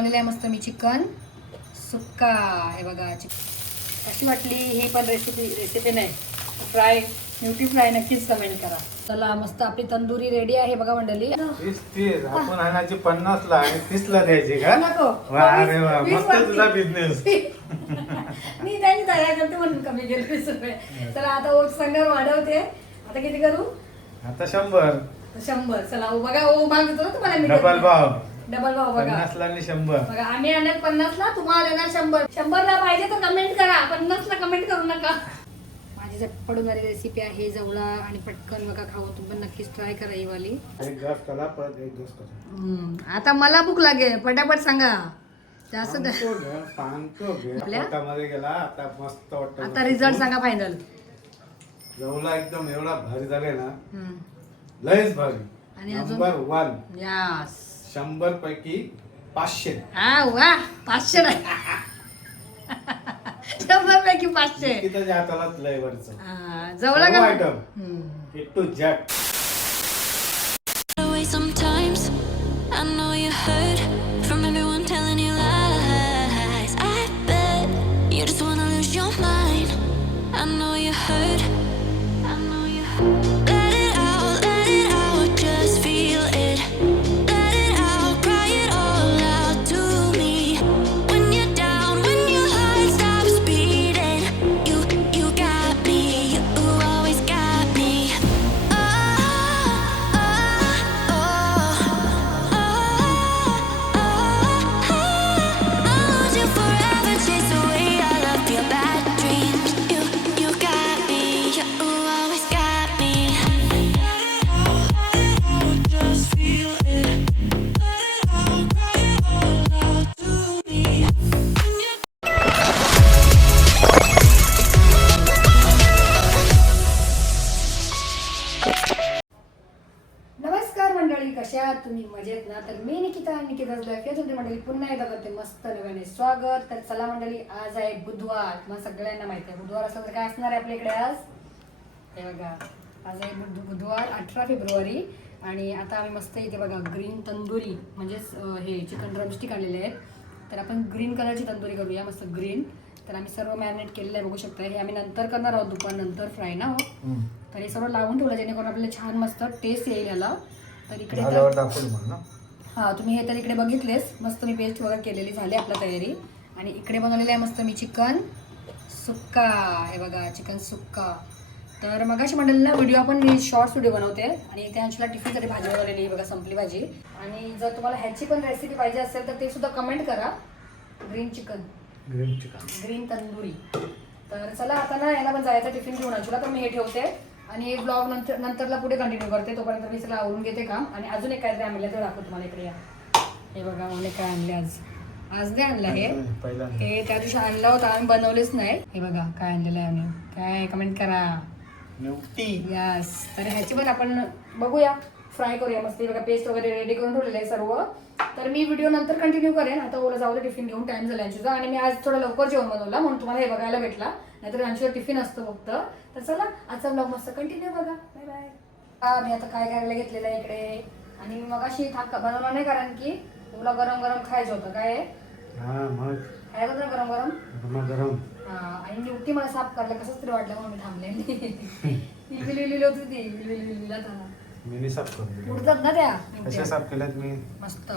मस्त मी चिकन सुक्का हे बघा. कशी वाटली ही पण रेसिपी नाही फ्राय न्यूट्री फ्राय नक्कीच कमेंट करा. चला मस्त आपली तंदुरी रेडी आहे बघा मंडळी. आपण आणायची 50 ला आणि 30 ला द्यायची का? नको. अरे वा मस्त तुझा बिझनेस. मी त्यांनी तयार करते म्हणून कमी केले 20 रुपये. चला आता ओट संगर वाढवते. आता किती करू? आता 100. 100. चला बघा ओ मागतो ना तुम्हाला मी डबल भाव बघा 50 ला आणि 100. बघा आम्ही आणत 50 ला तुम्हाला देणार 100. 100 ला पाहिजे तर कमेंट करा, 50 ला कमेंट करू नका. माझी झटपट होणारी रेसिपी आहे जवळा आणि पटकन बघा खाऊ. तुम्ही पण नक्कीच ट्राय करा ही वाली. एक ग्लास करा परत एक ग्लास करा. आता मला भूक लागेल पटापट सांगा. जास्त सांगतो पोटामध्ये गेला आता मस्त वाटतं. आता रिझल्ट सांगा फायनल. जवळा एकदम एवढा भारी झाले ना लयच भारी. आणि नंबर 1 यस 100 पैकी 500. हा वा 500 नाही 100 पैकी 500. किती हातालाच लय वरचं जवळा का item A to Z. Sometimes I know you heard from everyone telling you lies. I bet you just wanna lose your mind. I know you heard. I know you heard. Let it out, just feel it. Let it out, cry it all out to me. When you're down, when your heart stops beating, you got me, you always got me. नमस्कार मंडळी, कशा आहात तुम्ही? मजेत ना? तर मी निकिताच life या तुमची मंडळी पुन्हा एकदा करते मस्त नव्याने स्वागत. तर चला मंडळी, आज आहे बुधवार. तुम्हाला सगळ्यांना माहिती आहे बुधवार असलं तर काय असणार आहे आपल्याकडे आज. हे बघा आज आहे बुधवार 18 फेब्रुवारी. आणि आता आम्ही मस्त इथे बघा ग्रीन तंदुरी म्हणजेच हे चिकन ड्रमस्टिक आणलेले आहेत. तर आपण ग्रीन कलरची तंदुरी करूया मस्त ग्रीन. तर आम्ही सर्व मॅरिनेट केलेलं आहे बघू शकता. हे आम्ही नंतर करणार आहोत दुपारनंतर फ्राय ना हो. तर हे सर्व लावून ठेवलं जेणेकरून आपल्याला छान मस्त टेस्ट येईल याला. तर इकडे हा तुम्ही हे तर इकडे बघितलेस मस्त मी पेस्ट वगैरे केलेली झाली आपला तयारी. आणि इकडे बनवलेलं आहे मस्त मी चिकन सुक्का. हे बघा चिकन सुक्का. तर मगाशी म्हणलेलं ना व्हिडिओ आपण मी शॉर्ट्स व्हिडिओ बनवते. आणि त्या अंशला टिफिनसाठी भाजी बनवलेली बघा संपली भाजी. आणि जर तुम्हाला ह्याची पण रेसिपी पाहिजे असेल तर ते सुद्धा कमेंट करा. ग्रीन तंदुरी. तर चला आता ना याला पण जायचं टिफिन घेऊन अंशुला. तर मी हे ठेवते आणि ब्लॉग नंतरला पुढे कंटिन्यू करते. तोपर्यंत मी सगळं आवरून घेते काम. आणि अजून एक काहीतरी आणलं ते दाखवतो तुम्हाला इकडे या. हे बघा मला काय आणले आज नाही आणलं हे त्या दिवशी आणलं होतं आम्ही बनवलेच नाही. हे बघा काय आणलेलं आहे आम्ही. काय कमेंट करा. यस. तर ह्याची पण आपण बघूया फ्राय करूया मस्त. बघा पेस्ट वगैरे रेडी करून ठेवलेलं आहे सर्व. तर मी व्हिडिओ नंतर कंटिन्यू करेन. आता ओला जाऊ दे टिफिन घेऊन टाइम झाला अंशूचा. आणि मी आज थोडा लवकर जेवण बनवला म्हणून तुम्हाला हे बघायला भेटला. नाहीतर अंशूला टिफिन असतो फक्त. तर चला आजचा ब्लॉग मस्त कंटिन्यू बघा. Bye bye. मी आता काय करायला घेतलेलं आहे इकडे. आणि मी मगाशी बनवला नाही कारण की तुला गरम गरम खायचं होतं. काय काय होतं गरम गरम. आणि न्यूटी मला साफ करायला कसंच तरी वाटलं म्हणून मी थांबले. विलविली होती ती विलविलीला उडतात ना त्या साफ केल्यात मी मस्त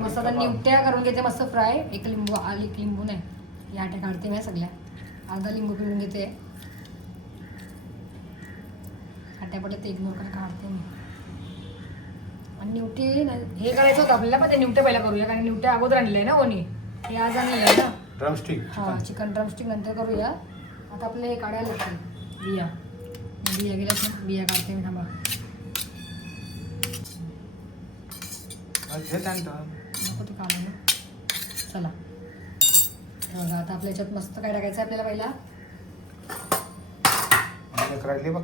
मस्त. आता निवट्या करून घेते मस्त फ्राय. एक लिंबू नाही या आट्या काढते मी सगळ्या. अर्धा लिंबू पिळून घेते. आट्यापट्यात इग्नोर करून काढते मी. आणि निवटी हे करायचं होतं आपल्याला पण ते निवट्या पहिला करूया कारण निवट्या अगोदर आणले आहे ना कोणी. हे आज आणलेलं आहे ना ड्रमस्टिक. हां चिकन ड्रमस्टिक नंतर करूया. आता आपल्याला हे काढायला लागतील बिया गेल्यात ना. बिया काढते मी थांबा. नको ते काढा ना. चला बघा आता आपल्या याच्यात मस्त काय टाकायचं आपल्याला पहिला. बघ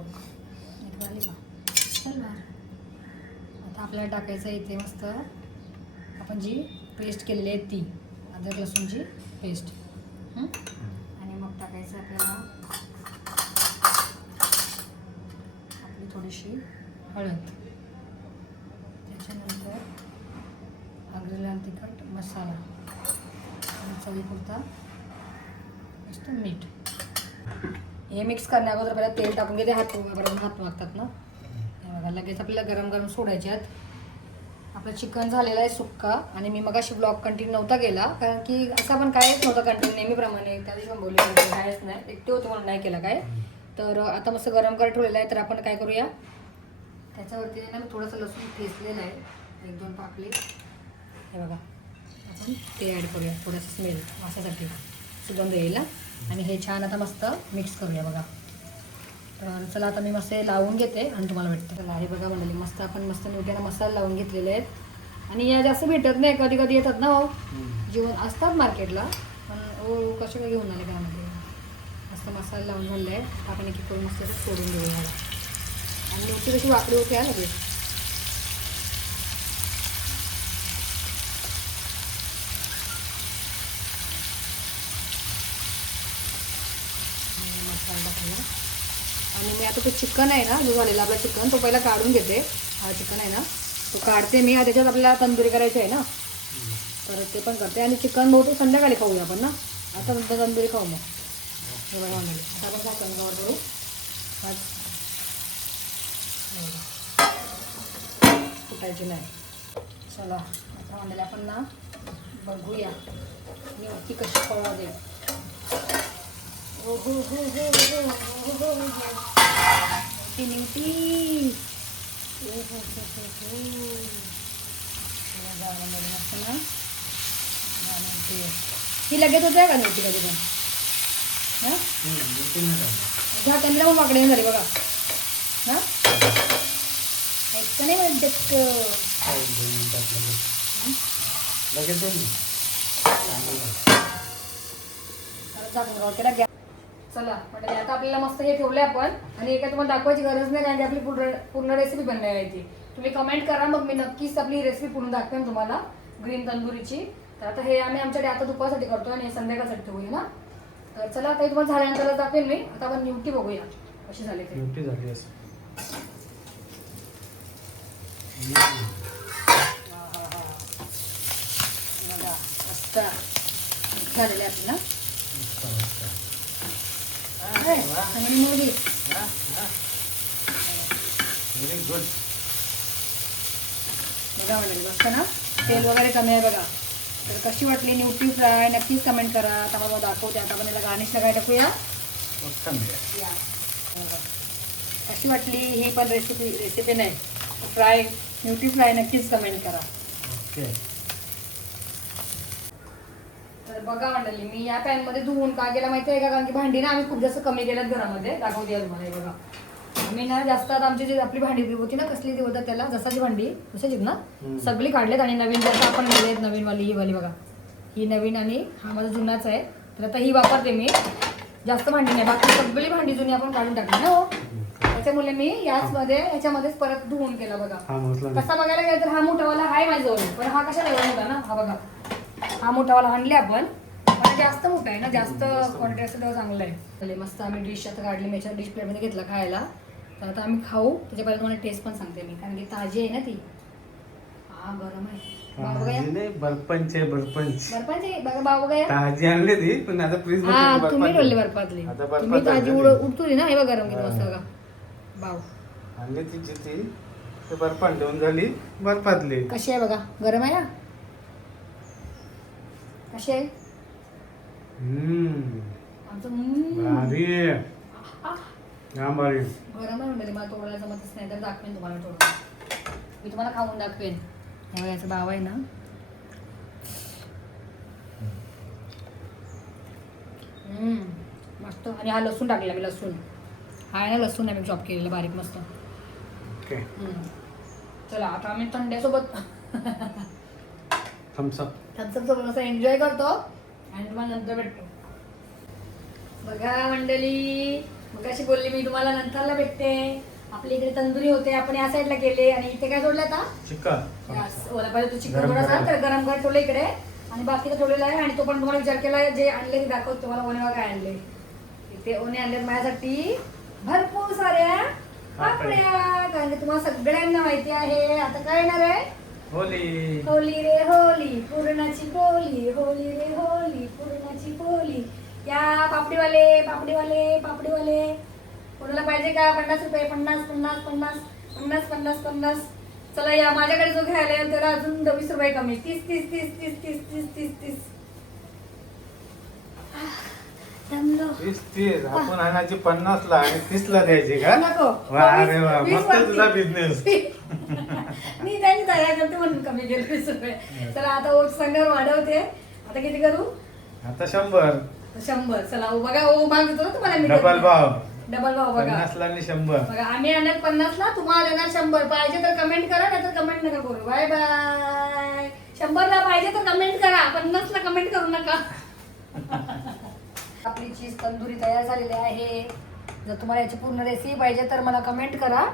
चल आता आपल्याला टाकायचं इथे मस्त आपण जी पेस्ट केलेली आहे ती अद्रक लसूणची पेस्ट. आणि मग टाकायचं आपल्याला आपली थोडीशी हळद. त्याच्यानंतर आपलं लाल तिखट मसाला आणि चवीपुरता मस्त मीठ. हे मिक्स करण्या अगोदर पहिला तेल टाकून घेते. हात मागतात ना, हे बघा लगेच आपल्याला गरम गरम सोडायचे आहेत. आपलं चिकन झालेलं आहे सुक्का. आणि मी मगाशी ब्लॉग कंटिन्यू नव्हता केला कारण की असा पण कायच नव्हता कंटिन्यू नेहमीप्रमाणे. त्या दिवशी पण बोलले कायच नाही, एकटे होते म्हणून नाही केला काय. तर आता मस्त गरम करत ठेवलेलं आहे. तर आपण काय करूया, त्याच्यावरती ना मी थोडंसं लसूण ठेचलेलं आहे, 1-2 पाकळी. हे बघा आपण ते ॲड करूया, थोडंसं स्मेल वासासाठी सुगंध येईल. आणि हे छान आता मस्त मिक्स करूया बघा. तर चला आता मी मस्त लावून घेते आणि तुम्हाला भेटते. चला हे बघा मंडळी, मस्त आपण मस्त न्यूट्याला मसाला लावून घेतलेले आहेत. आणि या जास्त भेटत नाही, कधी कधी येतात ना हो जेवण असतात मार्केटला, पण कसे काय घेऊन आले त्यामध्ये. मस्त मसाला लावून झालेला आहे. आपण एक करून मस्त सोडून देऊ याला. आणि न्यूटी कशी वाकडी होते आहे लगेच. मसाला टाकला. आणि मी आता तो चिकन आहे ना, जो झालेला आपला चिकन, तो पहिला काढून घेते. हा चिकन आहे ना, तो काढते मी. त्याच्यात आपल्याला तंदुरी करायची आहे ना, तर ते पण करते. आणि चिकन बहुतेक संध्याकाळी खाऊया आपण ना, आता नंतर तंदुरी खाऊ मग. हे बघा म्हणले आता आपण झाकण कवर करू. फुटायची नाही. चला आता म्हणलेलं आपण ना बघूया न्यूटी कशी पळवते. हो हो हो हो हो हो हो न्यूटी न्यूटी. मस्त ना. ही लगेच होते का न्यूटी कधी पण. हां झाकण लावून वाकडे झाली बघा. हां ऐकतं नाही म्हणते चला म्हणजे आता आपल्याला मस्त हे ठेवलंय आपण. आणि एका तुम्हाला दाखवायची गरज नाही कारण की आपली पूर्ण रेसिपी बनवायला येते. तुम्ही कमेंट करा, मग मी नक्कीच आपली रेसिपी पूर्ण दाखवेन तुम्हाला ग्रीन तंदुरीची. तर आता हे आम्ही आमच्याकडे आता दुपारसाठी करतो आणि हे संध्याकाळसाठी ठेवूया ना. तर चला आता तुम्हाला झाल्यानंतर दाखवेन मी. आता आपण न्यूटी बघूया कशी झाली ते. न्यूटी झाली असं. बघा मस्त झालेले आपली ना. चांगली मुलगी. Very good. बघा म्हणजे मस्त ना, तेल वगैरे कमी आहे बघा. तर कशी वाटली न्यूट्री फ्राय नक्कीच कमेंट करा. आता मला दाखवते. आता आपण याला गार्निशला काय टाकूया. या कशी वाटली ही पण रेसिपी नाही फ्राय न्यूट्री फ्राय नक्कीच कमेंट करा. ओके. तर बघा मंडळी, मी या पॅनमध्ये धुवून का केला माहिती आहे का, कारण की भांडी ना आम्ही खूप जास्त कमी केल्यात घरामध्ये. दाखवते तुम्हाला हे बघा. आम्ही ना जास्त आता आमची जी आपली भांडी होती ना, कसली ती बोलतात त्याला, जसाची भांडी तशाची ना, सगळी काढलेत. आणि नवीन जसं आपण घेतलेत नवीनवाली ही वाली बघा. ही नवीन आणि हा माझा जुनाच आहे. तर आता ही वापरते मी. जास्त भांडी नाही, बाकी सगळी भांडी जुनी आपण काढून टाकली ना हो. त्याच्यामुळे मी याच्यामध्येच परत धुवून केला बघा. कसा बघायला गेला तर हा मोठावाला आहे माझ्याजवळ, पण हा कशाला एवढा मोठा ना. हा बघा हा मोठावाला आणले आपण, पण जास्त मोठा आहे ना, जास्त क्वांटिटी असेल तेव्हा चांगलं आहे. मस्त आम्ही डिश आता काढली, मी डिश प्लेटमध्ये घेतला खायला. तर आता आम्ही खाऊ. त्याच्या पहिले तुम्हाला टेस्ट पण सांगते मी, कारण की ताजी आहे ना ती. हा गरम आहे. बर्फांचे बघा बाबा गया ताजी आणली ती, पण आता फ्रीज मध्ये. हा तुम्ही ठेवली बर्फातली, तुम्ही ताजी उडतुली ना. हे बघा गरम किती मस्त बघा. बाव आणली तिची ती ते बर्फात ठेवून झाली बर्फातली. कशी आहे बघा, गरम आहे ना. कशी आहे आमचं भारी आहे. भारी गरम आहे म्हणजे मला तोडायला जमतच नाही. तर दाखवेन तुम्हाला थोडं, मी तुम्हाला खाऊन दाखवेन. हे याचं भाव आहे ना. मस्त. आणि हा लसूण टाकला मी. लसूण हा आहे ना, लसूण आहे मी चॉप केलेला बारीक मस्त. ओके. चला आता आम्ही थंड्यासोबत थम्सअप सोबत मस्त एन्जॉय करतो आणि तुम्हाला नंतर भेटतो. बघा मंडळी, मग अशी बोलली मी तुम्हाला नंतरला भेटते. आपल्या इकडे तंदुरी होते, आपण या साईडला गेले. आणि इथे काय सोडलं आता चिकन. ओला पाहिजे तो चिकन थोडासा तर गरम कर ठेवलं इकडे. आणि बाकीचं ठेवलेलं आहे. आणि तो पण तुम्हाला विचार केला जे आणले ते दाखवतो तुम्हाला. ओनेवा काय आणले इथे. ओने आणले माझ्यासाठी भरपूर साऱ्या पापड्या, कारण की तुम्हाला सगळ्यांना माहिती आहे आता काय येणार आहे. होली होली रे होली पुरणाची पोली, होली रे होली पुरणाची पोली. या पापडीवाले पापडीवाले पापडीवाले कोणाला पाहिजे का? 50 रुपये. 50 50 50 50 50 50. चला या माझ्याकडे जो घ्यायला येईल त्याला अजून 20 रुपये कमी. 30 30 30 30 30 30 30 30. जमलो. 30 आपण आणायची 50 ला आणि 30 ला द्यायची का? नको. वा रे वा, 20 मस्त तुझा बिझनेस. मी त्याची तयार करते म्हणून कमी केलं 20 रुपये. चला आता ओट संघावर वाढवते. आता किती करू? आता 100. 100. चला ओ बघा, ओ मागतो ना तुम्हाला मी. डबल भाव. डबल भाव बघा. 50 ला आणि 100. बघा आम्ही आणत 50 ला, तुम्हाला देणार 100. पाहिजे तर कमेंट करा, नाही तर कमेंट नका करू. Bye bye. 100 ला पाहिजे तर कमेंट करा, 50 ला कमेंट करू नका. आपली चीज तंदुरी तयार झालेली आहे. जर तुम्हाला याची पूर्ण रेसिपी पाहिजे तर मला कमेंट करा.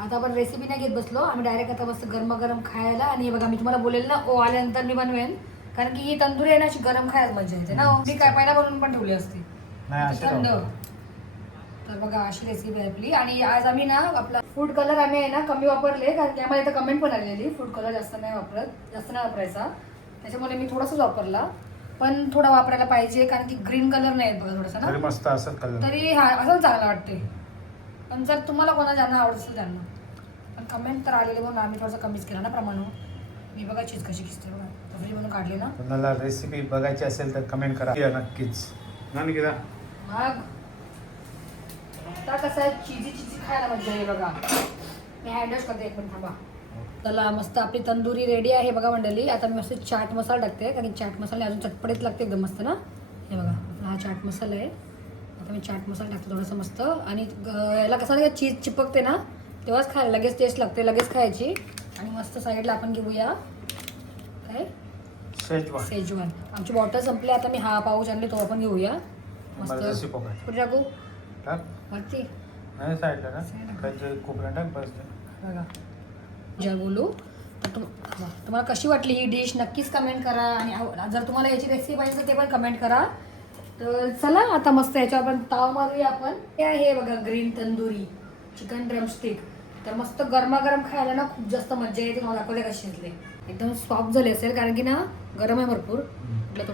आता आपण रेसिपी नाही घेत बसलो, आम्ही डायरेक्ट आता मस्त गरम खायला. आणि हे बघा मी तुम्हाला बोलेल ना, ओ आल्यानंतर मी बनवेन, कारण की ही तंदुरी आहे ना अशी गरम खायला मजा येते ना. मी काय पहिला बनवून पण ठेवली असती थंड. तर बघा अशी रेसिपी आहे आपली. आणि आज आम्ही ना आपला फूड कलर आम्ही आहे ना कमी वापरले, कारण की आम्हाला इथं कमेंट पण आलेली फूड कलर जास्त नाही वापरायचा. त्याच्यामुळे मी थोडासाच वापरला, पण थोडा वापरायला पाहिजे, कारण की ग्रीन कलर नाही बघा थोडासा ना. मस्त असं कलर तरी हा असं चांगला वाटते. पण जर तुम्हाला कोणा ज्यांना आवडत असेल त्यांना, पण कमेंट तर आलेले म्हणून आम्ही थोडंसं कमीच केला ना प्रमाण. मी बघा चीज कशी किसते बघा, तसली म्हणून काढली ना. कोणाला रेसिपी बघायची असेल तर कमेंट करा नक्कीच. नाही किदा मग आता कसं आहे, चिजी खायला मजा आहे बघा. मी हँडवॉश करते, एक मिनिट थांबा. चला मस्त आपली तंदुरी रेडी आहे बघा मंडळी. आता मी मस्त चाट मसाला टाकते, कारण की चाट मसाला अजून चटपटीत लागते एकदम मस्त ना. हे बघा आपला हा चाट मसाला आहे. आता मी चाट मसाला टाकते थोडंसं मस्त. आणि याला कसं नाही चीज चिपकते ना, तेव्हाच खायला लगेच टेस्ट लागते, लगेच खायची. आणि मस्त साईडला आपण घेऊया काय शेजवान. आमची बॉटल संपली, आता मी हा पाऊच आणले तो आपण घेऊया. मस्त कुठे टाकू? वरती बघा जर बोलू तर तुम्हाला कशी वाटली ही डिश नक्कीच कमेंट करा. आणि जर तुम्हाला याची रेसिपी पाहिजे तर ते पण कमेंट करा. तर चला आता मस्त याच्यावर आपण ताव मारूया आपण. हे आहे बघा ग्रीन तंदुरी चिकन ड्रमस्टिक. तर मस्त गरमागरम खायला ना खूप जास्त मजा येते. तुम्हाला दाखवते कशी घेतले, एकदम सॉफ्ट झाले असेल, कारण की ना गरम आहे भरपूर. कुठलं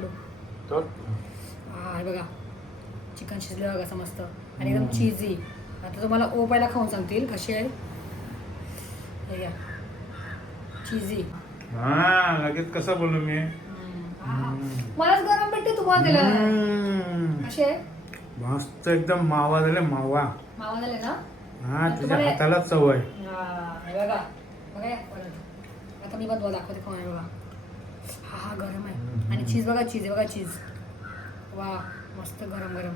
थोडं हा बघा चिकन शिजलं बघा असं मस्त आणि एकदम चीजी. आता तुम्हाला ओ पहिला खाऊन सांगतील कशी आहे. हे घ्या चीजी. लगेच कसं बोलू मी, मलाच गरम भेटते, तुम्हाला दिलं. कशी आहे? मस्त एकदम मावा झाले. मावा झाले ना. हा तुझ्या हाताला चव आहे. हे बघा बघा आता मी पण दाखवते खाऊन. बघा हा गरम आहे. आणि चीज बघा, चीज आहे बघा, चीज. वा मस्त गरम गरम.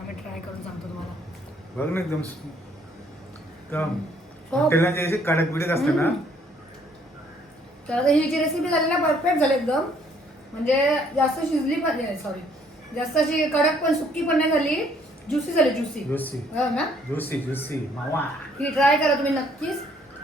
आम्ही ट्राय करून सांगतो तुम्हाला. बघ ना एकदम हॉटेलला जे कडक बिडक असते ना. तर आता ही जी रेसिपी झाली ना परफेक्ट झाली एकदम. म्हणजे जास्त शिजली पण नाही, सॉरी जास्त अशी कडक पण सुक्की पण नाही झाली, ज्युसी झाली. ज्युसी ना, ज्युसी मावा. ही ट्राय करा तुम्ही नक्कीच.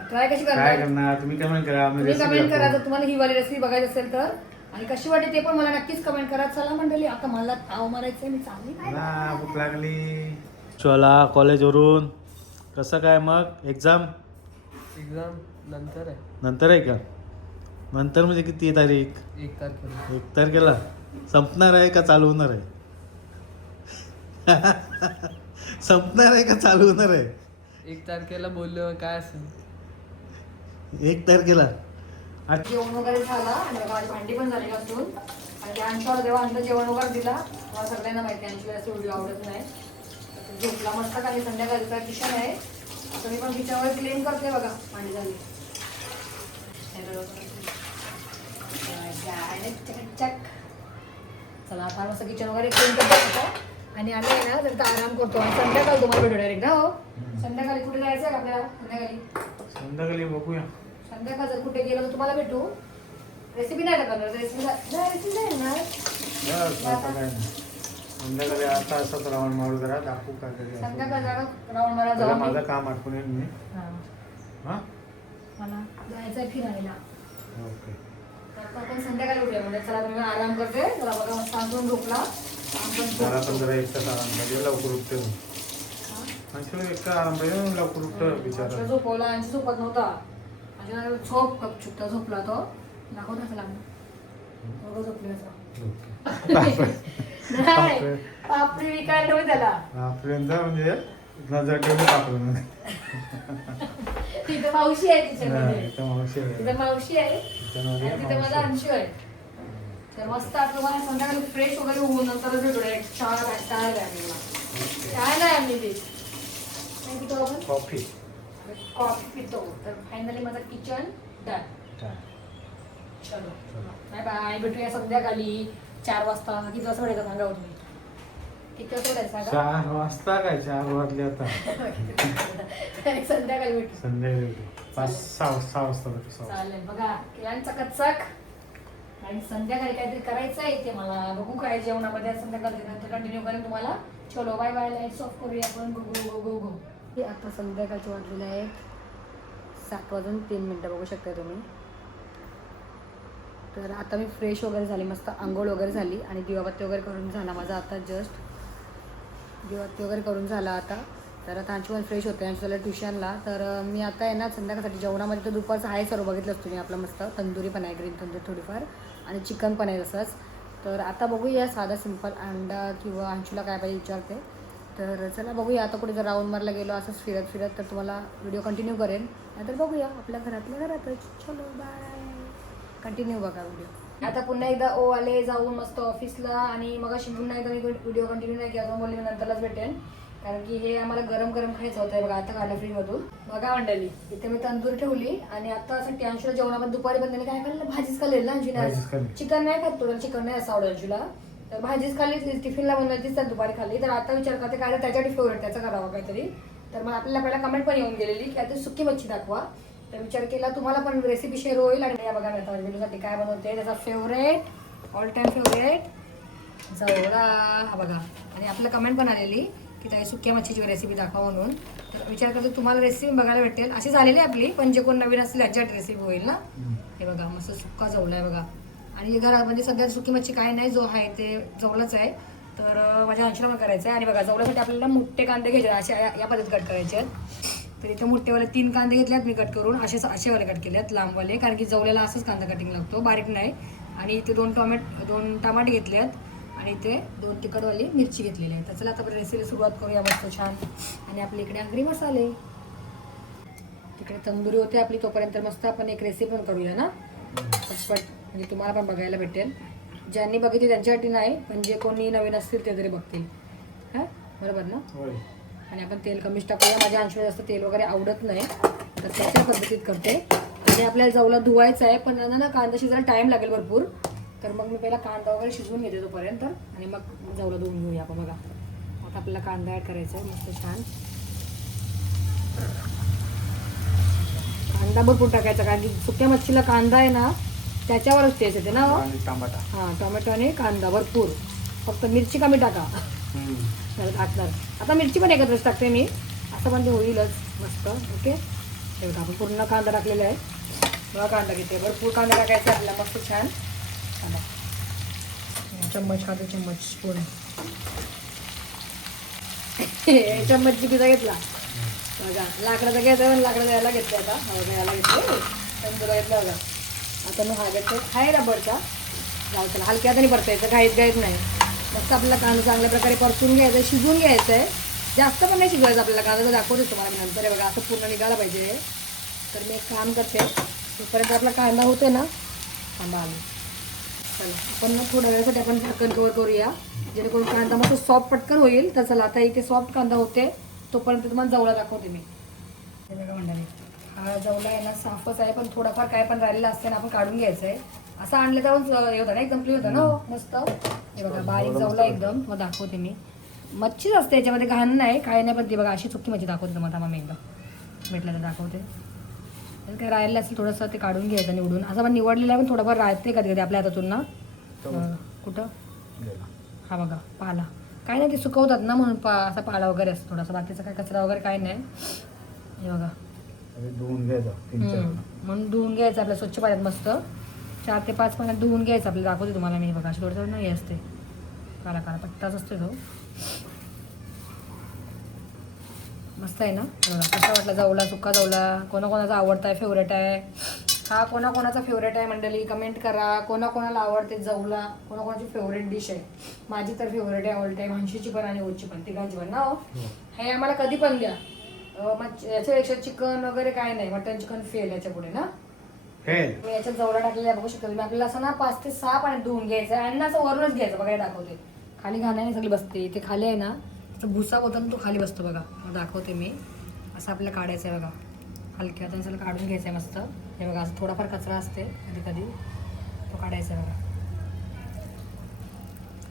ट्राय कशी करणार तुम्ही कमेंट करा. तुम्ही कमेंट करा जर तुम्हाला ही वाली रेसिपी बघायची असेल तर. आणि कशी वाटते ते पण मला नक्कीच कमेंट करा. चला मंडळी आता मला ताव मारायचंय, मी चालली काय भूक लागली. चला कॉलेजवरून कसं काय मग एक्झाम नंतर आहे का? नंतर म्हणजे किती तारीख? 1 तारखेला संपणार आहे का चालू होणार आहे? संपणार आहे का चालू होणार आहे? 1 तारखेला बोललो काय असेल 1 तारखेला. जेवण वगैरे झाला आणि माझी भांडी पण झाली घासून. आणि अंशूला जेव्हा अंत जेवण वगैरे दिला मला सगळ्यांना माहिती आहे अंशूला व्हिडिओ आवडत नाही. झोपला मस्त काही संध्याकाळीचा किचन आहे. आता मी पण किचनवर क्लीन करते बघा. भांडी झाली. चला आता मस्त किचन वगैरे क्लीन करतो आणि आम्ही आहे ना तर आराम करतो. आणि संध्याकाळी तुम्हाला भेटू डायरेक्ट ना. हो संध्याकाळी कुठे जायचं का आपल्याला? संध्याकाळी बघूया. संध्याकाळ जर कुठे गेलं तर तुम्हाला भेटू. रेसिपी नाही टाकणार, रेसिपी नाही ना. संध्याकाळी आता असंच राऊंड मारू जरा दाखवू काय तरी. संध्याकाळ राऊंड मारा जाऊ. माझं काम आठवून येईल मी. मला जायचंय फिरायला. ओके आपण संध्याकाळी उठूया म्हणजे. चला तुम्ही आराम करते. चला बघा मस्त सांगून झोपला. मला पण जरा 1 तास आराम पाहिजे. लवकर उठते आणखी 1 तास आराम पाहिजे. लवकर उठतं बिचारा. झोपवला आणि झोपत नव्हता. माझ्या झोप गपचूप झोपला तो दाखवत असं लागलं झोपले नाही पापडी विकायला ठेवू त्याला आपल्याला म्हणजे नजर ठेवून कापलं तिथं मावशी आहे तिच्यामध्ये मावशी तिथं मावशी आहे आणि तिथं माझा अंशू आहे तर मस्त आपलं मला संध्याकाळी फ्रेश वगैरे होऊन नंतरच भेटू एक चहा काय नाही आम्ही ते काय पितो आपण कॉफी पितो तर फायनली माझं किचन डन चलो बाय बाय भेटूया संध्याकाळी 4 वाजता किती वाजता भेटायचं सांगा तुम्ही किती वाजता भेटायचं सांगा 4 वाजता काय 4 वाजले आता संध्याकाळी भेटू संध्याकाळी 5-6 वाजता चालेल बघा केळ्यांचा कच्चाक आणि संध्याकाळी काहीतरी करायचं आहे ते मला बघू काय जेवणामध्ये संध्याकाळी नंतर कंटिन्यू करेन तुम्हाला चलो बाय बाय लाईट्स ऑफ करूया आपण गो हे आता संध्याकाळचं वाजलेलं आहे 7:03 बघू शकता तुम्ही तर आता मी फ्रेश वगैरे झाली मस्त आंघोळ वगैरे झाली आणि दिवाबत्ती वगैरे करून झाला माझा आता जस्ट दिवाबत्ती वगैरे करून झाला आता तर आता अंशू पण फ्रेश होते अंशू झालं ट्युशनला तर मी आता आहे ना संध्याकाळसाठी जेवणामध्ये तर दुपारचं आहे सर्व बघितलंच तुम्ही आपलं मस्त तंदुरी पण आहे ग्रीन तंदूरी थोडीफार आणि चिकन पण आहे तसंच तर आता बघूया साधा सिंपल अंडा किंवा अंशूला काय पाहिजे विचारते तर चला बघूया आता कुठे जर राऊंड मारला गेलो असंच फिरत तर तुम्हाला व्हिडिओ कंटिन्यू करेन नाहीतर बघूया आपल्या घरातल्या घरातच चलो बाय कंटिन्यू बघा व्हिडिओ आता पुन्हा एकदा आले जाऊन मस्त ऑफिसला आणि मग पुन्हा एकदा मी व्हिडिओ कंटिन्यू नाही केला बोलले मी नंतरच भेटेन कारण की हे आम्हाला गरम खायचं होतं बघा आता काढलं फ्रीजमधून बघा मंडळी इथे मी तंदूर ठेवली आणि आता असं अंशूला जेवणामध्ये दुपारी पण त्याने काय खाल्लं भाजीच खाल्लेली ना अंशूने चिकन नाही खात तो चिकन नाही असं आवडलं अंशूला तर भाजीच खाल्ली टिफिनला बनवायचीच तर दुपारी खाल्ली तर आता विचार करते काय त्याच्यासाठी फेवरेट त्याचा करावा काहीतरी तर मग आपल्याला पहिला कमेंट पण येऊन गेलेली की आता सुकी मच्छी दाखवा तर विचार केला तुम्हाला पण रेसिपी शेअर होईल आणि या बघा मी आता व्हिडिओसाठी काय बनवते त्याचा फेवरेट ऑल टाइम फेवरेट जवळा हा बघा आणि आपलं कमेंट पण आलेली की त्या सुक्या मच्छीची रेसिपी दाखवा म्हणून तर विचार करतो तुम्हाला रेसिपी बघायला भेटेल अशी झालेली आपली पण जे कोण नवीन असतील ह्याच्यात रेसिपी होईल ना हे बघा मस्त सुक्का जवळा आहे बघा आणि घरात म्हणजे सध्या सुकी मच्छी काय नाही जो आहे ते जवळच आहे तर माझ्या अंशला पण करायचं आहे आणि बघा जवळसाठी आपल्याला मोठे कांदे घ्यायचे असे या पद्धतीत कट करायचे आहेत तर इथे मोठेवाले 3 कांदे घेतले आहेत मी कट करून असेवाले कट केले आहेत लांबवाले कारण की जवळ्याला असंच कांदा कटिंग लागतो बारीक नाही आणि इथे 2 टमाटे घेतले आहेत आणि इथे 2 तिखटवाली मिरची घेतलेली आहे तर चला आता आपण रेसिपी सुरुवात करूया मस्त छान आणि आपल्या इकडे आगरी मसाले तिकडे तंदुरी होते आपली तोपर्यंत मस्त आपण एक रेसिपी पण करूया ना पटपट म्हणजे तुम्हाला पण बघायला भेटेल ज्यांनी बघितली त्यांच्यासाठी नाही पण जे कोणी नवीन असतील ते तरी बघतील हां बरोबर ना आणि आपण तेल कमीच टाकूया माझ्या अंशूला जास्त तेल वगैरे आवडत नाही तर त्याच्या पद्धतीत करते आणि आपल्याला जवळा धुवायचं आहे पण ना कांदा शिजायला टाईम लागेल भरपूर तर मग मी पहिला कांदा वगैरे शिजवून घेते तोपर्यंत आणि मग जवळा धुवून घेऊया आपण बघा आता आपल्याला कांदा ॲड करायचा आहे मस्त छान कांदा भरपूर टाकायचा कारण की सुक्या मच्छीला कांदा आहे ना त्याच्यावरच टेस्ट येते ना टमाटा हां टोमॅटो आणि कांदा भरपूर फक्त मिरची कमी टाका टाकणार आता मिरची पण एकत्रच टाकते मी असं पण ते होईलच मस्त ओके हे बघा आपण पूर्ण कांदा टाकलेला आहे बघा कांदा घेते भरपूर कांदा टाकायचा आपल्याला मस्त छान कांदा चम्मच खाते चम्मच स्पून चम्मचची पिझ्झा घेतला बघा लाकडाचा घ्यायचा लाकडाचा यायला घेतला आता याला घेतलं तंदुरा घेतला बघा आता मग हा घेतो आहे रबरचा जाऊ त्याला हलक्या हाताने परतायचं घाईत नाही मस्त आपल्याला कांदा चांगल्या प्रकारे परतून घ्यायचा आहे शिजवून घ्यायचं आहे जास्त पण नाही शिजवायचं आपल्याला कांदा दाखवतो तुम्हाला मी नंतर आहे बघा असं पूर्ण निघायला पाहिजे तर मी एक काम करते तोपर्यंत आपला कांदा होतो ना थांबा आम्ही चला आपण ना थोड्या वेळासाठी आपण झाकण कवर करूया जेणेकरून कांदा मस्त सॉफ्ट पटकन होईल तर चला आता इथे सॉफ्ट कांदा होते तोपर्यंत तुम्हाला जवळा दाखवते मी हे बघा मंडळी हा जवळा आहे ना साफच आहे पण थोडाफार काय पण राहिलेला असते ना आपण काढून घ्यायचं आहे असं आणलं तर हे होतं ना एकदम क्लीन होतं ना मस्त हे बघा बारीक जवळा एकदम मग दाखवते मी मच्छीच असते याच्यामध्ये घाण नाही काय नाही पण ती बघा अशी चुकी मच्छी दाखवते तुम्हाला मी एकदम भेटलं तर दाखवते काय राहिलं असेल थोडंसं ते काढून घ्यायचं निवडून असं पण निवडलेलं आहे पण थोडंफार राहते कधी कधी आपल्या हातातून ना कुठं हा बघा पाला काय नाही ते सुकवतात ना म्हणून असा पाला वगैरे असतो थोडासा बाकीचा काय कचरा वगैरे काय नाही हे बघा म्हणून धुवून घ्यायचं आपल्या स्वच्छ पाण्यात मस्त 4 ते 5 पाण्यात धुवून घ्यायचं आपल्याला दाखवते तुम्हाला मी बघा अशी थोडंसं नाही असते काला काला पट्टाच असते तो मस्त आहे ना बघा, कसा वाटला जवला, सुका जवला, कोणाकोणाचा आवडता आहे, फेवरेट आहे हा, कोणाकोणाचा फेवरेट आहे मंडळी कमेंट करा. कोणाकोणाला आवडते जवला, कोणाकोणाची फेवरेट डिश आहे. माझी तर फेवरेट आहे ऑल टाईम, हंशीची पण आणि ओची पण, तिघांची पण ना हो. हे आम्हाला कधी पण द्या. मग याच्यापेक्षा चिकन वगैरे काय नाही, मटन चिकन फेल याच्या पुढे ना. मी याच्यात जवला टाकलेला बघू शकतो तुम्ही. आपल्याला असं ना 5 ते 6 पाण्यात धुवून घ्यायचं आणि ना असं वरूनच घ्यायचं बघा. दाखवते खाली घाण्याने सगळी बसते, ते खाली आहे ना तो भुसा होता ना तो खाली बसतो बघा. मग दाखवते मी. असं आपल्याला काढायचं आहे बघा, हलक्या हाताने सगळं काढून घ्यायचं आहे मस्त. हे बघा असं थोडाफार कचरा असते कधी कधी, तो काढायचा आहे बघा.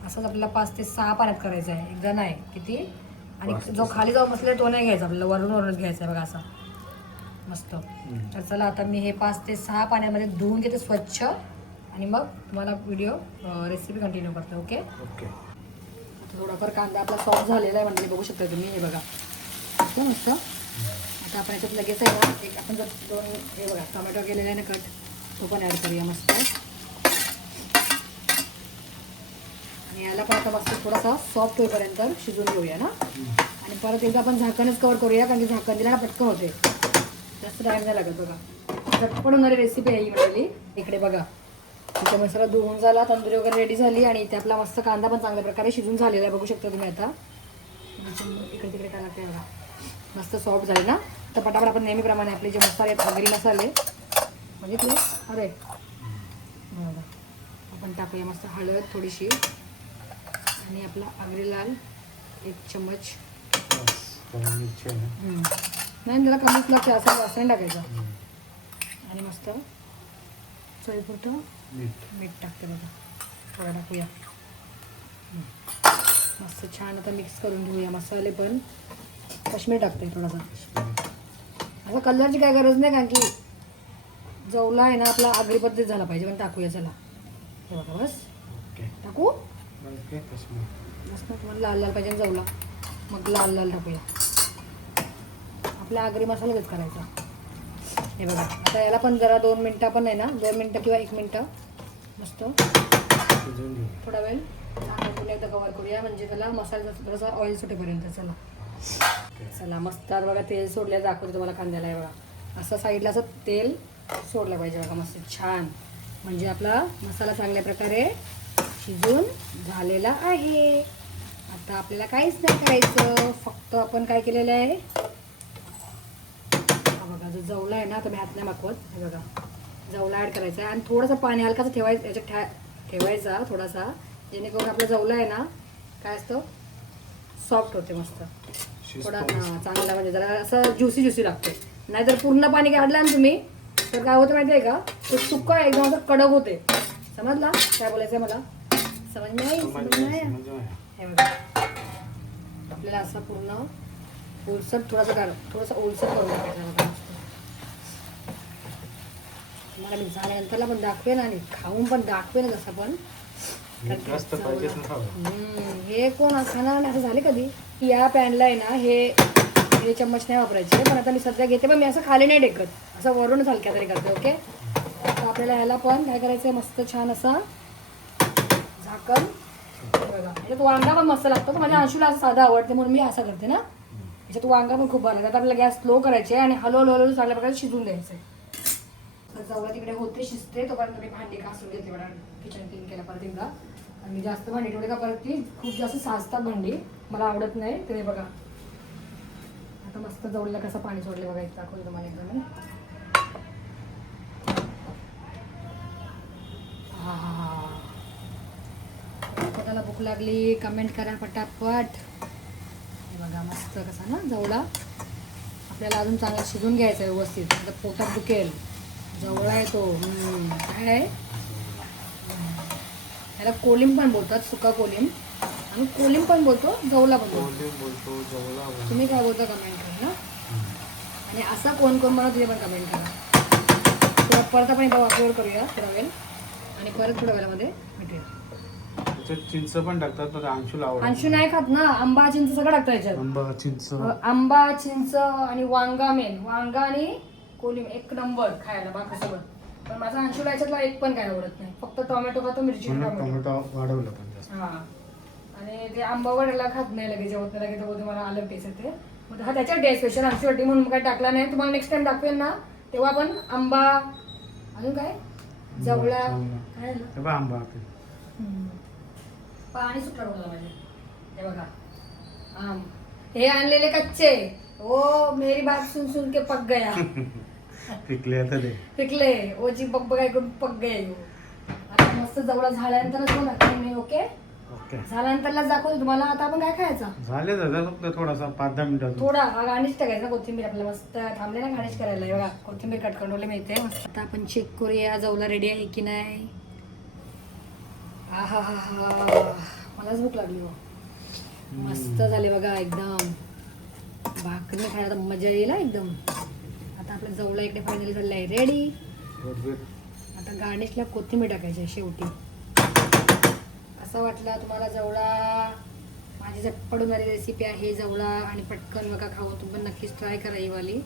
असंच आपल्याला 5 ते 6 पाण्यात करायचं आहे, एकदा नाही किती. आणि जो खाली जाऊन बसले तो नाही घ्यायचा, आपल्याला वरूनच घ्यायचा आहे बघा असा मस्त. तर चला आता मी हे 5 ते 6 पाण्यामध्ये धुवून घेते स्वच्छ आणि मग तुम्हाला व्हिडिओ रेसिपी कंटिन्यू करते. Okay okay. थोडाफार कांदा आपला सॉफ्ट झालेला आहे म्हणजे बघू शकता तुम्ही. हे बघा असं मस्त. आता आपण याच्यात लगेच आहे ना एक आपण जर 2 हे बघा टोमॅटो केलेला आहे ना कट, तो पण ॲड करूया मस्त. आणि याला पण आता मस्त थोडासा सॉफ्ट होईपर्यंत शिजवून घेऊया ना. आणि परत एकदा आपण झाकणच कवर करूया, कारण की झाकण दिला ना पटकन होते, जास्त टाईम नाही लागत बघा. झटपट होणारी रेसिपी आहे ही म्हटली. इकडे बघा इथे मसाला धुवून झाला, तंदुरी वगैरे रेडी झाली आणि इथे आपला मस्त कांदा पण चांगल्या प्रकारे शिजून झालेला आहे बघू शकता तुम्ही. आता इकडे तिकडे काय लागते बघा, मस्त सॉफ्ट झाले ना. तर पटापट आपण नेहमीप्रमाणे आपले जे मसाले आहेत आगरी मसाले बघितले, अरे बघा आपण टाकूया मस्त हळद थोडीशी आणि आपला आगरी लाल 1 चम्मच. नाही त्याला कमीच लागते, असं नाही टाकायचं. आणि मस्त चवीपुरतं मीठ टाकते बघा, थोडा टाकूया. मस्त छान आता मिक्स करून घेऊया. मसाले पण काश्मीर टाकते थोडासा, आता कलरची काय गरज नाही, कारण की जवला आहे ना आपला आगरी पद्धत झाला पाहिजे. पण टाकूया चला, हे बघा बस टाकू मस्त. तुम्हाला लाल लाल पाहिजे जवला, मग लाल लाल टाकूया. आपला आगरी मसाला तेच करायचा. हे बघा आता याला पण जरा 2 मिनटं पण नाही ना, 2 मिनटं किंवा 1 मिनटं मस्त थोडा वेळ झाकून एकदा कवर करूया, म्हणजे त्याला मसाला थोडासा ऑइल सुटेपर्यंत. चला चला मस्त बघा तेल सोडल्या दाखवते तुम्हाला कांद्याला. आहे बघा असं साईडला असं तेल सोडलं पाहिजे बघा मस्त छान, म्हणजे आपला मसाला चांगल्या प्रकारे शिजून झालेला आहे. आता आपल्याला काहीच नाही करायचं, फक्त आपण काय केलेलं आहे बघा, जो जवला आहे ना आता मी हात नाही मागवत. हे बघा जवला ॲड करायचा आहे आणि थोडंसं पाणी हलकाचं ठेवायचं याच्यात ठेवायचा थोडासा, जेणेकरून आपला जवला आहे ना काय असतं सॉफ्ट होते मस्त थोडा. हां चांगला म्हणजे जरा असं ज्युसी लागते. नाहीतर पूर्ण पाणी काढलं ना तुम्ही तर काय होतं माहिती आहे का, ते सुक्का एकदम असं कडक होते. समजला काय बोलायचं आहे मला? समज नाही. हे बघा आपल्याला असं पूर्ण ओलसर थोडंसं ओलसर करून टाकायचं. मला मी झाल्यानंतरला पण दाखवेन आणि खाऊन पण दाखवेन जसं पण. हे कोण खाणार नाही असं झाले कधी. या पॅनला आहे ना हे चम्मच नाही वापरायचे, पण आता मी सध्या घेते. पण मी असं खाली नाही टेकत, असं वरूनच हलक्या तरी करते. ओके तर आपल्याला ह्याला पण काय करायचं आहे मस्त छान असं झाकण. बघा याच्यात वांगा पण मस्त लागतो, माझ्या अंशूला असं साधं आवडते म्हणून मी असं करते ना. याच्यात वांगा पण खूप भारी लागतात. आपल्याला गॅस स्लो करायचे आणि हळूहळू चांगल्या प्रकारे शिजून द्यायचं. जवळ तिकडे होते शिजते तोपर्यंत मी भांडी घासून घेते बघा. किचन क्लीन केला परत एकदा. आणि जास्त भांडी ठेवली का परत ती खूप जास्त साजतात भांडी, मला आवडत नाही. ते बघा आता मस्त जवळला कसं पाणी सोडले बघा, एक दाखवलं तुम्हाला एकदम. हा हा हा स्वतःला भूक लागली कमेंट करा पटापट. हे बघा मस्त कसा ना जवळा आपल्याला अजून चांगला शिजून घ्यायचा आहे व्यवस्थित, आता पोटात दुखेल. जवळ आहे तो काय आहे याला कोलिम पण बोलतात, सुका कोलिम आणि कोलिम पण बोलतो, जवला पण बोलतो. तुम्ही काय बोलता कमेंट करा ना. आणि असं कोण कोण मला तुझे पण कमेंट करा. थोडा परत आपण एकदा वापर करूया थोडा वेळ आणि परत थोड्या वेळामध्ये भेटूया. चिंच पण टाकतात पण अंशूला आवडत. अंशू नाही खात ना, आंबा चिंच सगळं टाकतं याच्यात. आंबा चिंच आणि वांगा, मेन वांगा आणि कोलिम एक नंबर खायला बाकी सगळं. पण माझा अंशूला याच्यातला एक पण काय आवडत नाही, फक्त टोमॅटो खातो, मिरची टोमॅटो वाढवलं पण जास्त. हा आणि ते आंबा वड्याला खात नाही लगेच, जेवत नाही लगेच, मला अलग टेस्ट येते. हा त्याच्यात डे स्पेशल आमच्यासाठी म्हणून काय टाकला नाही. तुम्हाला नेक्स्ट टाइम दाखवेन ना तेव्हा आपण आंबा अजून काय जवळा काय झालं? ते बघ आंबा पाणी सुटलं बघा माझे. हे बघा आम हे आणलेले कच्चे. ओ मेरी बात सुन सुन के पक गया. पिकले आता ते पिकले ओची बग बघ ऐकून पक गया. आता मस्त जवळ झाल्यानंतरच मग दाखवेन मी. ओके ओके झाल्यानंतरला दाखवतो तुम्हाला. आता आपण काय खायचं झाले दादा फक्त थोडासा 5-10 मिनिटं थोडा गार्निश टाकायचं ना कोथिंबीर. आपल्याला मस्त थांबले ना गार्निश करायला. हे बघा कोथिंबीर कट करून मिळते मस्त. आता आपण चेक करूया जवला रेडी आहे की नाही. हा हा हा हा मलाच भूक लागली हो. मस्त झाले बघा एकदम. भाकरी खायला मजा येईल एकदम. आता आपलं जवळ इकडे फायनली झालेलं आहे रेडी. आता गार्निशला कोथिंबीर टाकायची आहे शेवटी. असं वाटलं तुम्हाला जवळा माझी झटपट होणारी रेसिपी आहे जवळा आणि पटकन बघा खाऊ. तुम्ही पण नक्कीच ट्राय करा ही वाली.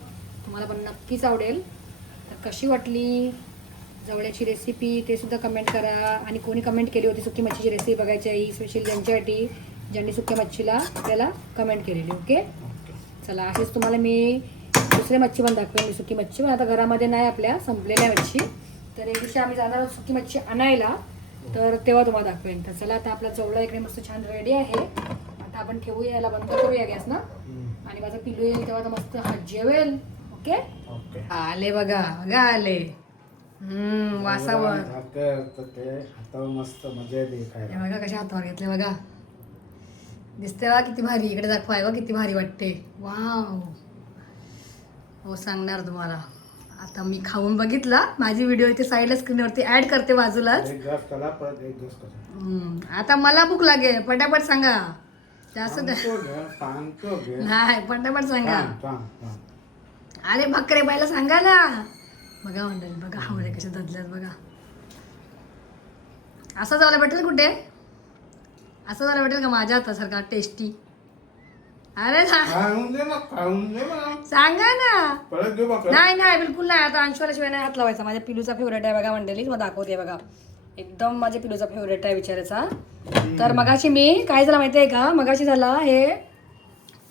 तुम्हाला पण नक्कीच आवडेल. तर कशी वाटली जवळ्याची रेसिपी ते सुद्धा कमेंट करा. आणि कोणी कमेंट केली होती सुकी मच्छीची रेसिपी बघायची आहे स्पेशली ज्यांच्यासाठी ज्यांनी सुक्या मच्छीला आपल्याला कमेंट केलेली. ओके चला असेच तुम्हाला मी दुसरे मच्छी पण दाखवेन. मी सुकी मच्छी पण आता घरामध्ये नाही आपल्या संपलेल्या मच्छी. तर एक दिवशी आम्ही जाणार आहोत सुकी मच्छी आणायला तर तेव्हा तुम्हाला दाखवेन. तर चला आता आपला जवळा इकडे मस्त छान रेडी आहे. आता आपण ठेवूया याला बंद करूया गॅस ना. आणि माझा पिलू येईल तेव्हा तर मस्त हा जेवेल. ओके आले बघा बघा आले. वासावर हातावर मस्त मजा येते हे बघा कशा हातावर घेतले बघा. दिसते बघा किती भारी. इकडे दाखवाय बघा किती भारी वाटते. वाव हो सांगणार तुम्हाला. आता मी खाऊन बघितला. माझी व्हिडिओ इथे साईडला स्क्रीनवरती ऍड करते बाजूलाच. आता मला भूक लागेल. पटापट सांगा. जास्त नाही पटापट सांगा. अरे बकरे बायला सांगा ना. बघा म्हणतात बघा हावडे कशा धजल्यात बघा. असं जायला भेटेल कुठे. असं जायला भेटेल का माझ्या हातासारखा टेस्टी. अरे सांगा ना. नाही नाही बिलकुल नाही. आता अंशवाला शिवाय नाही हात लावायचा. माझ्या पिलूचा फेवरेट आहे बघा मंडळी. मग दाखवते बघा एकदम माझ्या पिलूचा फेवरेट आहे विचारायचा. तर मगाशी मी काय झालं माहिती आहे का. मगाशी झाला हे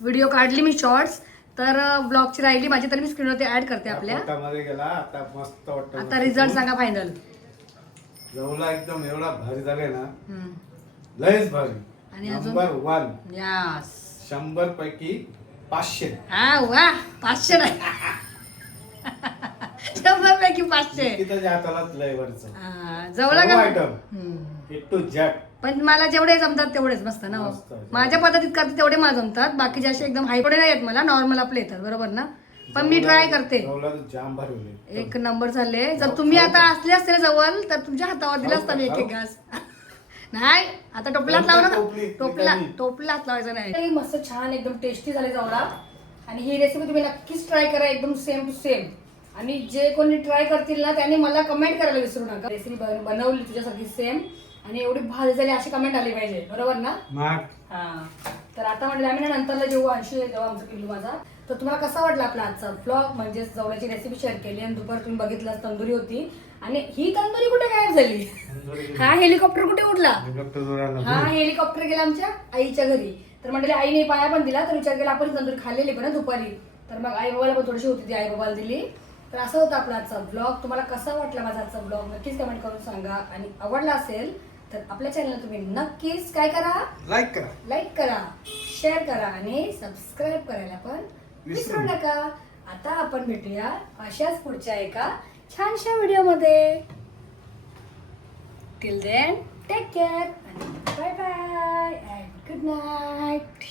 व्हिडिओ काढली मी शॉर्ट्स. तर ब्लॉगची राहिली माझी तर मी स्क्रीनवरती ऍड करते आपल्या. आता रिझल्ट सांगा फायनल. जवळा एकदम एवढा भारी झालाय ना. लयच भारी. आणि अजून नंबर 1 यस 100 पैकी 500. हा वा 500 नाही 100 पैकी 500. किती हातालाच लय वरचं जवळ का आयटम ए टू झेड. पण मला जेवढे जमतात तेवढेच मस्त ना. मस्त. माझ्या पद्धतीत करते तेवढे मला जमतात. बाकीचे असे एकदम हायपडे नाही येत मला. नॉर्मल आपले येतात बरोबर ना. पण मी ट्राय करते. जाम भारी होईल. एक नंबर झाले. जर तुम्ही आता असले असते ना जवळ तर तुमच्या हातावर दिला असता मी एक घास. नाही आता टोपलात लावला ना. टोपलात लावायचं नाही. मस्त छान एकदम टेस्टी झाले जवळा. आणि ही रेसिपी तुम्ही नक्कीच ट्राय करा एकदम सेम टू सेम. आणि जे कोणी ट्राय करतील ना त्यांनी मला कमेंट करायला विसरू नका. रेसिपी बनवली तुझ्यासारखी सेम आणि एवढी भाजी झाली अशी कमेंट आली पाहिजे बरोबर ना. हा तर आता म्हणजे आम्ही ना नंतरला जेव्हा अंशी तेव्हा आमचा पिल्लू माझा. तर तुम्हाला कसा वाटला आपला आजचा व्लॉग. म्हणजे जवळची रेसिपी शेअर केली आणि दुपार तुम्ही बघितलं तंदुरी होती. आणि ही तंदुरी कुठे गायब झाली. हा हेलिकॉप्टर कुठे उडला. हा हेलिकॉप्टर गेला आमच्या आईच्या घरी. तर म्हणजे आईने पाया पण दिला. तर विचार केला आपण तंदुरी खाल्लेली पण दुपारी. तर मग आई बाबाला पण थोडीशी होती ती आई बाबाला दिली. तर असं होतं आपला आजचा ब्लॉग. तुम्हाला कसा वाटला माझा आजचा ब्लॉग नक्कीच कमेंट करून सांगा. आणि आवडला असेल तर आपल्या चॅनलला तुम्ही नक्कीच काय करा. लाईक करा शेअर करा आणि सबस्क्राईब करायला पण विसरू नका. आता आपण भेटूया अशाच पुढच्या एका छानशा व्हिडिओमध्ये. टिल देन टेक केअर आणि bye bye and good night.